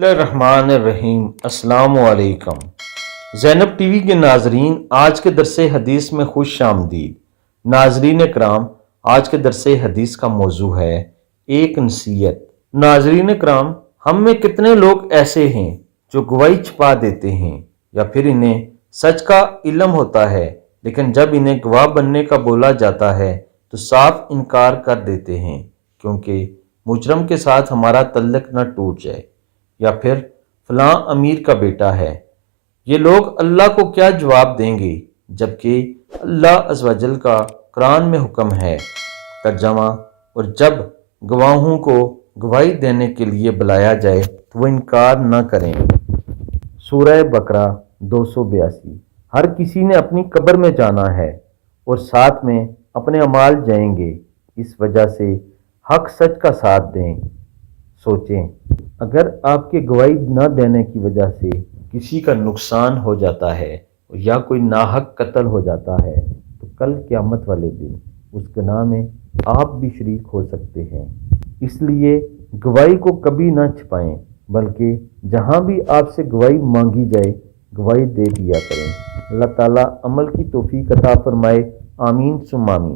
الرحمن الرحیم۔ السلام علیکم زینب ٹی وی کے ناظرین، آج کے درس حدیث میں خوش آمدید۔ ناظرین کرام، آج کے درس حدیث کا موضوع ہے ایک نصیحت۔ ناظرین کرام، ہم میں کتنے لوگ ایسے ہیں جو گواہی چھپا دیتے ہیں یا پھر انہیں سچ کا علم ہوتا ہے، لیکن جب انہیں گواہ بننے کا بولا جاتا ہے تو صاف انکار کر دیتے ہیں، کیونکہ مجرم کے ساتھ ہمارا تعلق نہ ٹوٹ جائے، یا پھر فلاں امیر کا بیٹا ہے۔ یہ لوگ اللہ کو کیا جواب دیں گے، جبکہ اللہ عز و جل کا قرآن میں حکم ہے۔ ترجمہ: اور جب گواہوں کو گواہی دینے کے لیے بلایا جائے تو وہ انکار نہ کریں۔ سورہ بقرہ 282۔ ہر کسی نے اپنی قبر میں جانا ہے اور ساتھ میں اپنے اعمال جائیں گے، اس وجہ سے حق سچ کا ساتھ دیں۔ سوچیں، اگر آپ کے گواہی نہ دینے کی وجہ سے کسی کا نقصان ہو جاتا ہے یا کوئی ناحق قتل ہو جاتا ہے تو کل قیامت والے دن اس گناہ میں آپ بھی شریک ہو سکتے ہیں۔ اس لیے گواہی کو کبھی نہ چھپائیں، بلکہ جہاں بھی آپ سے گواہی مانگی جائے گواہی دے دیا کریں۔ اللہ تعالیٰ عمل کی توفیق عطا فرمائے۔ آمین ثم آمین۔